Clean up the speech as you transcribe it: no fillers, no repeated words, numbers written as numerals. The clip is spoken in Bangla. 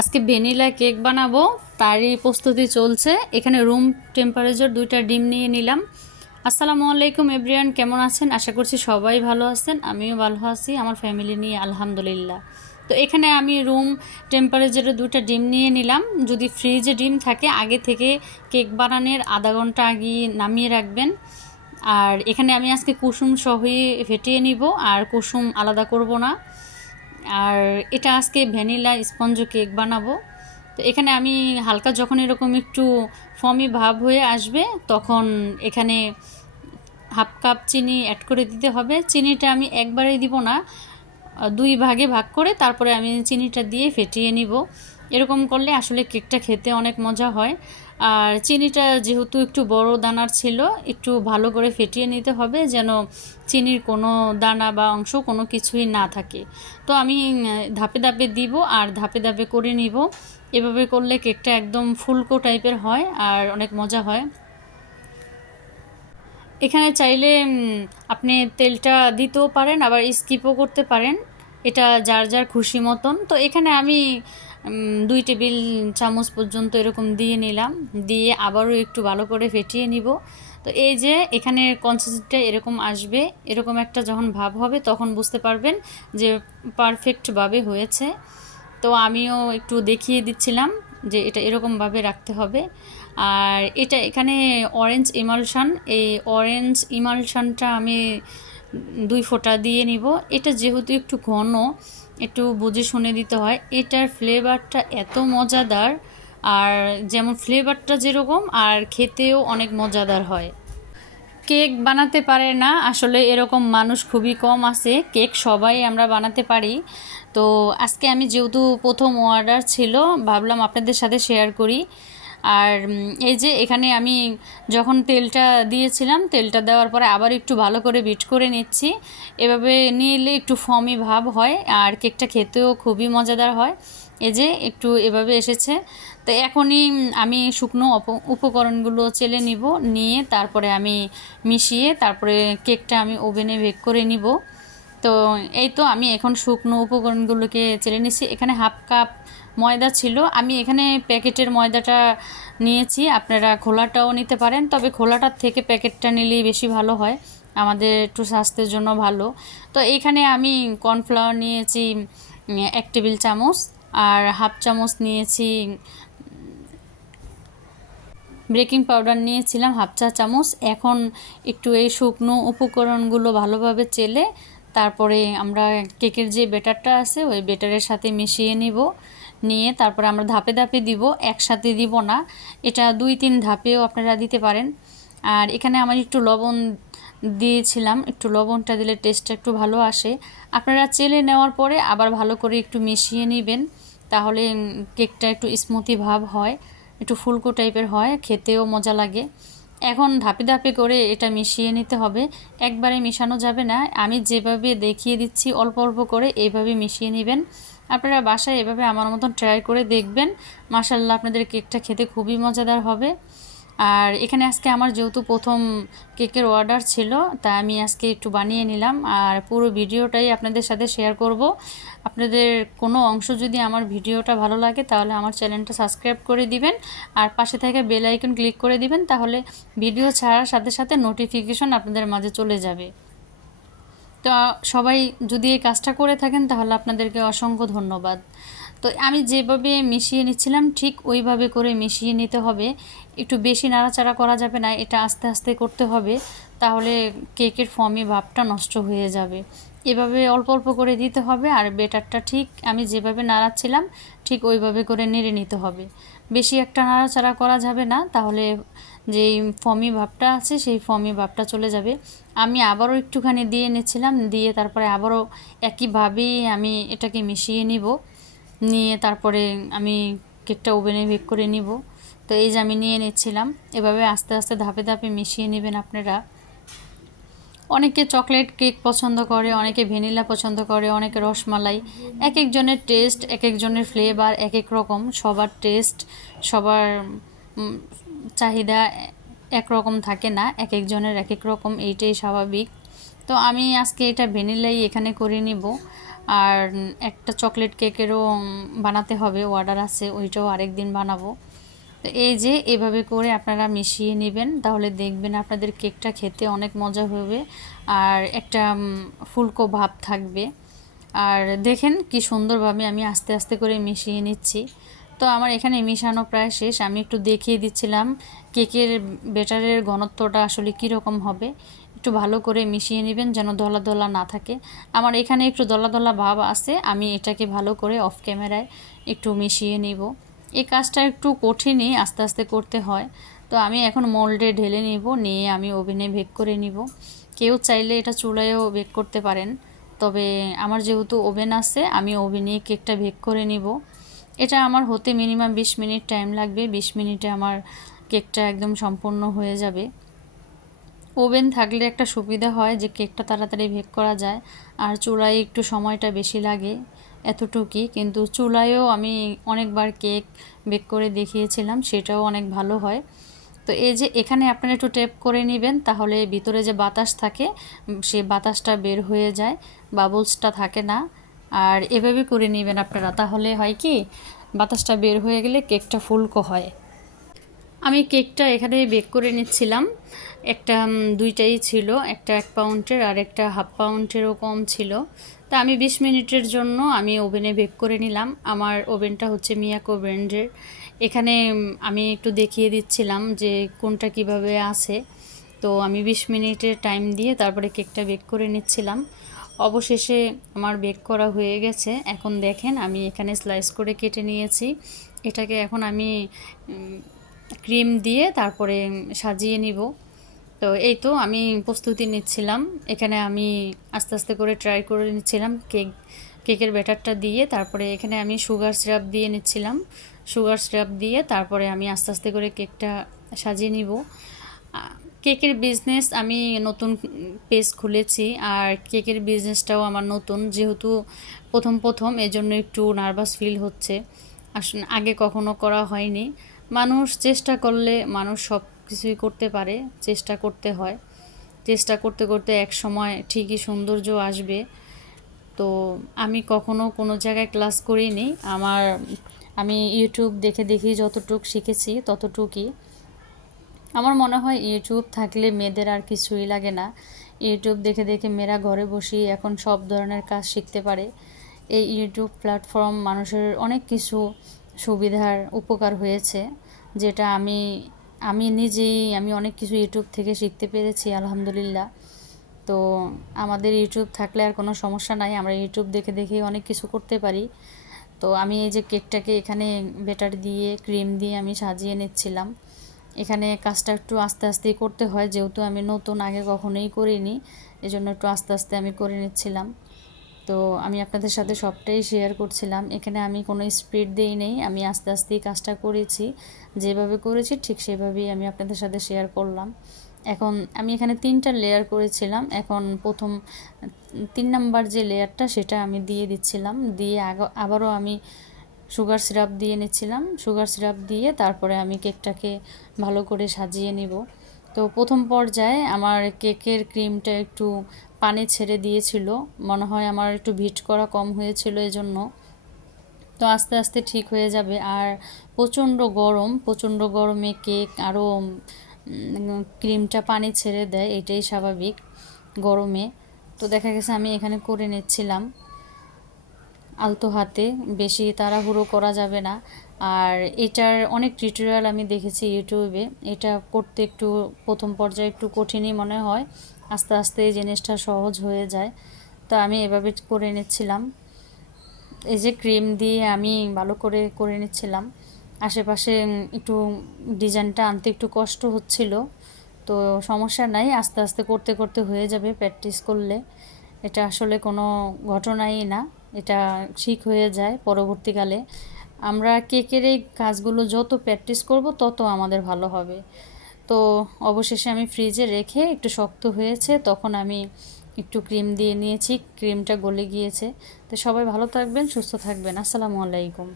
আজকে ভ্যানিলা কেক বানাবো, তারই প্রস্তুতি চলছে। এখানে রুম টেম্পারেচার 2টা ডিম নিয়ে নিলাম। আসসালামু আলাইকুম এভরিওয়ান, কেমন আছেন? আশা করছি সবাই ভালো আছেন, আমিও ভালো আছি, আমার ফ্যামিলি নিয়ে আলহামদুলিল্লাহ। তো এখানে আমি রুম টেম্পারেচারে 2টা ডিম নিয়ে নিলাম। যদি ফ্রিজে ডিম থাকে আগে থেকে কেক বানানোর আধা ঘন্টা আগে নামিয়ে রাখবেন। আর এখানে আমি আজকে কুসুম সহই ফেটিয়ে নিব, আর কুসুম আলাদা করব না। আর এটা আজকে ভ্যানিলা স্পঞ্জ কেক বানাবো। তো এখানে আমি হালকা যখন এরকম একটু ফমি ভাব হয়ে আসবে তখন এখানে হাফ কাপ চিনি অ্যাড করে দিতে হবে। চিনিটা আমি একবারেই দিব না, 2 ভাগে ভাগ করে তারপরে আমি চিনিটা দিয়ে ফেটিয়ে নিব। এরকম করলে আসলে কেকটা খেতে অনেক মজা হয়। আর চিনিটা যেহেতু একটু বড় দানার ছিল, একটু ভালো করে ফেটিয়ে নিতে হবে যেন চিনির কোনো দানা বা অংশ কোনো কিছুই না থাকে। তো আমি ধাপে ধাপে দিব আর ধাপে ধাপে করে নিব। এভাবে করলে কেকটা একদম ফুলকো টাইপের হয় আর অনেক মজা হয়। এখানে চাইলে আপনি তেলটা দিতেও পারেন, আবার স্কিপও করতে পারেন, এটা যার যার খুশি মতন। তো এখানে আমি 2 টেবিল চামচ পর্যন্ত এরকম দিয়ে নিলাম, দিয়ে আবারও একটু ভালো করে ফেটিয়ে নিব। তো এই যে এখানে কনসিস্টেন্সিটা এরকম আসবে, এরকম একটা যখন ভাব হবে তখন বুঝতে পারবেন যে পারফেক্টভাবে হয়েছে। তো আমিও একটু দেখিয়ে দিচ্ছিলাম যে এটা এরকমভাবে রাখতে হবে। আর এটা এখানে অরেঞ্জ ইমালশন, এই অরেঞ্জ ইমালশনটা আমি 2 ফোঁটা দিয়ে নিব। এটা যেহেতু একটু ঘন, একটু বুঝে শুনে দিতে হয়। এটার ফ্লেভারটা এত মজাদার, আর যেমন ফ্লেভারটা যেরকম আর খেতেও অনেক মজাদার হয়। কেক বানাতে পারে না আসলে এরকম মানুষ খুবই কম আছে, কেক সবাই আমরা বানাতে পারি। তো আজকে আমি যেহেতু প্রথম অর্ডার ছিল ভাবলাম আপনাদের সাথে শেয়ার করি। আর এই যে এখানে আমি যখন তেলটা দিয়েছিলাম, তেলটা দেওয়ার পরে আবার একটু ভালো করে বিট করে নিচ্ছি। এভাবে নিলে একটু ফমি ভাব হয় আর কেকটা খেতেও খুবই মজাদার হয়। এই যে একটু এভাবে এসেছে। তো এখনই আমি শুকনো উপকরণগুলো চেলে নিব, নিয়ে তারপরে আমি মিশিয়ে তারপরে কেকটা আমি ওভেনে বেক করে নিব। তো এই তো আমি এখন শুকনো উপকরণগুলোকে চেলে নিচ্ছি। এখানে হাফ কাপ ময়দা ছিল, আমি এখানে প্যাকেটের ময়দাটা নিয়েছি, আপনারা খোলাটাও নিতে পারেন, তবে খোলাটার থেকে প্যাকেটটা নিলেই বেশি ভালো হয়, আমাদের একটু স্বাস্থ্যের জন্য ভালো। তো এখানে আমি কর্নফ্লাওয়ার নিয়েছি 1 টেবিল চামচ, আর হাফ চামচ নিয়েছি বেকিং পাউডার নিয়েছিলাম হাফ চা চামচ। এখন একটু এই শুকনো উপকরণগুলো ভালোভাবে চেলে তারপরে আমরা কেকের যে ব্যাটারটা আছে ওই ব্যাটারের সাথে মিশিয়ে নিব, নিয়ে তারপরে আমরা ধাপে ধাপে দিব, একসাথে দিব না। এটা 2-3 ধাপেও আপনারা দিতে পারেন। আর এখানে আমার একটু লবণ দিয়েছিলাম, একটু লবণটা দিলে টেস্টটা একটু ভালো আসে। আপনারা চেলে নেওয়ার পরে আবার ভালো করে একটু মিশিয়ে নেবেন, তাহলে কেকটা একটু স্মুথি ভাব হয়, একটু ফুলকো টাইপের হয়, খেতেও মজা লাগে। এখন ধাপে ধাপে করে এটা মিশিয়ে নিতে হবে, একবারে মেশানো যাবে না। আমি যেভাবে দেখিয়ে দিচ্ছি অল্প অল্প করে এইভাবে মিশিয়ে নেবেন। আপনারা বাসায় এভাবে আমার মতন ট্রাই করে দেখবেন, মাশাআল্লাহ আপনাদের কেকটা খেতে খুবই মজাদার হবে। আর এখানে আজকে আমার যেহেতু প্রথম কেকের অর্ডার ছিল, তাই আমি আজকে একটু বানিয়ে নিলাম আর পুরো ভিডিওটাই আপনাদের সাথে শেয়ার করব। আপনাদের কোনো অংশ যদি আমার ভিডিওটা ভালো লাগে তাহলে আমার চ্যানেলটা সাবস্ক্রাইব করে দিবেন, আর পাশে থেকে বেল আইকন ক্লিক করে দিবেন, তাহলে ভিডিও ছাড়ার সাথে সাথে নোটিফিকেশন আপনাদের মাঝে চলে যাবে। তো সবাই যদি এই কাজটা করে থাকেন তাহলে আপনাদেরকে অসংখ্য ধন্যবাদ। তো আমি যেভাবে মিশিয়ে নিচ্ছিলাম ঠিক ওইভাবে করে মিশিয়ে নিতে হবে, একটু বেশি নাড়াচাড়া করা যাবে না, এটা আস্তে আস্তে করতে হবে, তাহলে কেকের ফমি ভাবটা নষ্ট হয়ে যাবে। এভাবে অল্প অল্প করে দিতে হবে, আর বেটারটা ঠিক আমি যেভাবে নাড়াচ্ছিলাম ঠিক ওইভাবে করে নেড়ে নিতে হবে। বেশি একটা নাড়াচাড়া করা যাবে না, তাহলে যেই ফমি ভাবটা আছে সেই ফমি ভাবটা চলে যাবে। আমি আবারও একটুখানি দিয়ে নিচ্ছিলাম, দিয়ে তারপরে আবারও একইভাবেই আমি এটাকে মিশিয়ে নিব, নিয়ে তারপরে আমি কেকটা ওভেনে বেক করে নিব। তো এই যে আমি নিয়ে নিচ্ছিলাম, এভাবে আস্তে আস্তে ধাপে ধাপে মিশিয়ে নেবেন আপনারা। অনেকে চকলেট কেক পছন্দ করে, অনেকে ভ্যানিলা পছন্দ করে, অনেকে রসমালাই। এক একজনের টেস্ট, এক একজনের ফ্লেভার এক এক রকম, সবার টেস্ট, সবার চাহিদা একরকম থাকে না, এক একজনের এক এক রকম, এইটাই স্বাভাবিক। তো আমি আজকে এটা ভ্যানিলাই এখানে করে নিব। আর একটা চকলেট কেকেরও বানাতে হবে, অর্ডার আছে, ওইটাও আরেকদিন বানাবো। তো এই যে এভাবে করে আপনারা মিশিয়ে নেবেন, তাহলে দেখবেন আপনাদের কেকটা খেতে অনেক মজা হবে আর একটা ফুলকো ভাব থাকবে। আর দেখেন কি সুন্দরভাবে আমি আস্তে আস্তে করে মিশিয়ে নিচ্ছি। তো আমার এখানে মিশানো প্রায় শেষ। আমি একটু দেখিয়ে দিচ্ছিলাম কেকের ব্যাটারের ঘনত্বটা আসলে কীরকম হবে। একটু ভালো করে মিশিয়ে নেবেন যেন দলা দলা না থাকে। আমার এখানে একটু দলা দলা ভাব আছে, আমি এটাকে ভালো করে অফ ক্যামেরায় একটু মিশিয়ে নিব। এই কাজটা একটু কঠিনই, আস্তে আস্তে করতে হয়। তো আমি এখন মোল্ডে ঢেলে নিব, নিয়ে আমি ওভেনে বেক করে নিব। কেউ চাইলে এটা চুলায়ও বেক করতে পারেন, তবে আমার যেহেতু ওভেন আছে আমি ওভেনে কেকটা বেক করে নিব। এটা আমার হতে মিনিমাম 20 মিনিট টাইম লাগবে। 20 মিনিটে আমার কেকটা একদম সম্পূর্ণ হয়ে যাবে। ওভেন থাকলে একটা সুবিধা হয় যে কেকটা তাড়াতাড়ি বেক করা যায়, আর চুলায় একটু সময়টা বেশি লাগে, এতটুকুই। কিন্তু চুলায়ও আমি অনেকবার কেক বেক করে দেখিয়েছিলাম, সেটাও অনেক ভালো হয়। তো এই যে এখানে আপনারা একটু টেপ করে নেবেন, তাহলে ভিতরে যে বাতাস থাকে সে বাতাসটা বের হয়ে যায়, বাবলসটা থাকে না। আর এভাবে করে নেবেন আপনারা, তাহলে হয় কি বাতাসটা বের হয়ে গেলে কেকটা ফুলকো হয়। আমি কেকটা এখানে বেক করে নিচ্ছিলাম। একটা দুইটাই ছিল, একটা 1 পাউন্ডের আর একটা হাফ পাউন্ডেরও কম ছিল। তা আমি 20 মিনিটের জন্য আমি ওভেনে বেক করে নিলাম। আমার ওভেনটা হচ্ছে মিয়াকো ব্র্যান্ডের। এখানে আমি একটু দেখিয়ে দিচ্ছিলাম যে কোনটা কিভাবে আছে। তো আমি 20 মিনিটের টাইম দিয়ে তারপরে কেকটা বেক করে নিচ্ছিলাম। অবশেষে আমার বেক করা হয়ে গেছে। এখন দেখেন আমি এখানে স্লাইস করে কেটে নিয়েছি। এটাকে এখন আমি ক্রিম দিয়ে তারপরে সাজিয়ে নিব। তো এই তো আমি প্রস্তুতি নিচ্ছিলাম। এখানে আমি আস্তে আস্তে করে ট্রাই করে নিচ্ছিলাম কেকের ব্যাটারটা দিয়ে। তারপরে এখানে আমি সুগার সিরাপ দিয়ে নিচ্ছিলাম। সুগার সিরাপ দিয়ে তারপরে আমি আস্তে আস্তে করে কেকটা সাজিয়ে নিব। কেকের বিজনেস আমি নতুন পেজ খুলেছি, আর কেকের বিজনেসটাও আমার নতুন, যেহেতু প্রথম এজন্য একটু নার্ভাস ফিল হচ্ছে। আসলে আগে কখনো করা হয়নি। মানুষ চেষ্টা করলে মানুষ সব কিছুই করতে পারে, চেষ্টা করতে হয়। চেষ্টা করতে করতে এক সময় ঠিকই সৌন্দর্য আসবে। তো আমি কখনো কোনো জায়গায় ক্লাস করিনি। আমি ইউটিউব দেখে দেখেই যতটুক শিখেছি ততটুকুই। আমার মনে হয় ইউটিউব থাকলে মেয়েদের আর কিছুই লাগে না। ইউটিউব দেখে দেখে মেয়েরা ঘরে বসেই এখন সব ধরনের কাজ শিখতে পারে। এই ইউটিউব প্ল্যাটফর্ম মানুষের অনেক কিছু সুবিধার উপকার হয়েছে, যেটা আমি নিজেই অনেক কিছু ইউটিউব থেকে শিখতে পেরেছি আলহামদুলিল্লাহ। তো আমাদের ইউটিউব থাকলে আর কোনো সমস্যা নাই, আমরা ইউটিউব দেখে দেখেই অনেক কিছু করতে পারি। তো আমি এই যে কেকটাকে এখানে বেটার দিয়ে ক্রিম দিয়ে আমি সাজিয়ে নিচ্ছিলাম। এখানে কাজটা একটু আস্তে আস্তেই করতে হয়, যেহেতু আমি নতুন, আগে কখনোই করিনি, এজন্য একটু আস্তে আস্তে আমি করে নিচ্ছিলাম। তো আমি আপনাদের সাথে সবটাই শেয়ার করছিলাম। এখানে আমি কোনো স্পিড দিই নেই, আমি আস্তে আস্তেই কাজটা করেছি। যেভাবে করেছি ঠিক সেভাবেই আমি আপনাদের সাথে শেয়ার করলাম। এখন আমি এখানে 3টা লেয়ার করেছিলাম। এখন প্রথম 3 নাম্বার যে লেয়ারটা সেটা আমি দিয়ে দিচ্ছিলাম, দিয়ে আবারও আমি সুগার সিরাপ দিয়ে নিচ্ছিলাম। সুগার সিরাপ দিয়ে তারপরে আমি কেকটাকে ভালো করে সাজিয়ে নিব। তো প্রথম পর্যায়ে আমার কেকের ক্রিমটা একটু পানি ছেড়ে দিয়েছিল, মনে হয় আমার একটু ভিট করা কম হয়েছিল এজন্য। তো আস্তে আস্তে ঠিক হয়ে যাবে। আর প্রচণ্ড গরমে কেক আরও ক্রিমটা পানি ছেড়ে দেয়, এটাই স্বাভাবিক গরমে। তো দেখা গেছে আমি এখানে করে নিচ্ছিলাম আলতো হাতে, বেশি তাড়াহুড়ো করা যাবে না। আর এটার অনেক টিউটোরিয়াল আমি দেখেছি ইউটিউবে। এটা করতে একটু প্রথম পর্যায়ে একটু কঠিনই মনে হয়, আস্তে আস্তে এই জিনিসটা সহজ হয়ে যায়। তো আমি এভাবে করে নিচ্ছিলাম। এই যে ক্রিম দিয়ে আমি ভালো করে করে নিচ্ছিলাম। আশেপাশে একটু ডিজাইনটা আনতে একটু কষ্ট হচ্ছিল, তো সমস্যা নাই, আস্তে আস্তে করতে করতে হয়ে যাবে প্র্যাকটিস করলে। এটা আসলে কোনো ঘটনাই না, এটা ঠিক হয়ে যায় পরবর্তীকালে। আমরা কেকের এই কাজগুলো যত প্র্যাকটিস করব তত আমাদের ভালো হবে। তো অবশেষে আমি ফ্রিজে রেখে একটু শক্ত হয়েছে, তখন আমি একটু ক্রিম দিয়ে নিয়েছি, ক্রিমটা গলে গিয়েছে। তো সবাই ভালো থাকবেন, সুস্থ থাকবেন। আসসালামু আলাইকুম।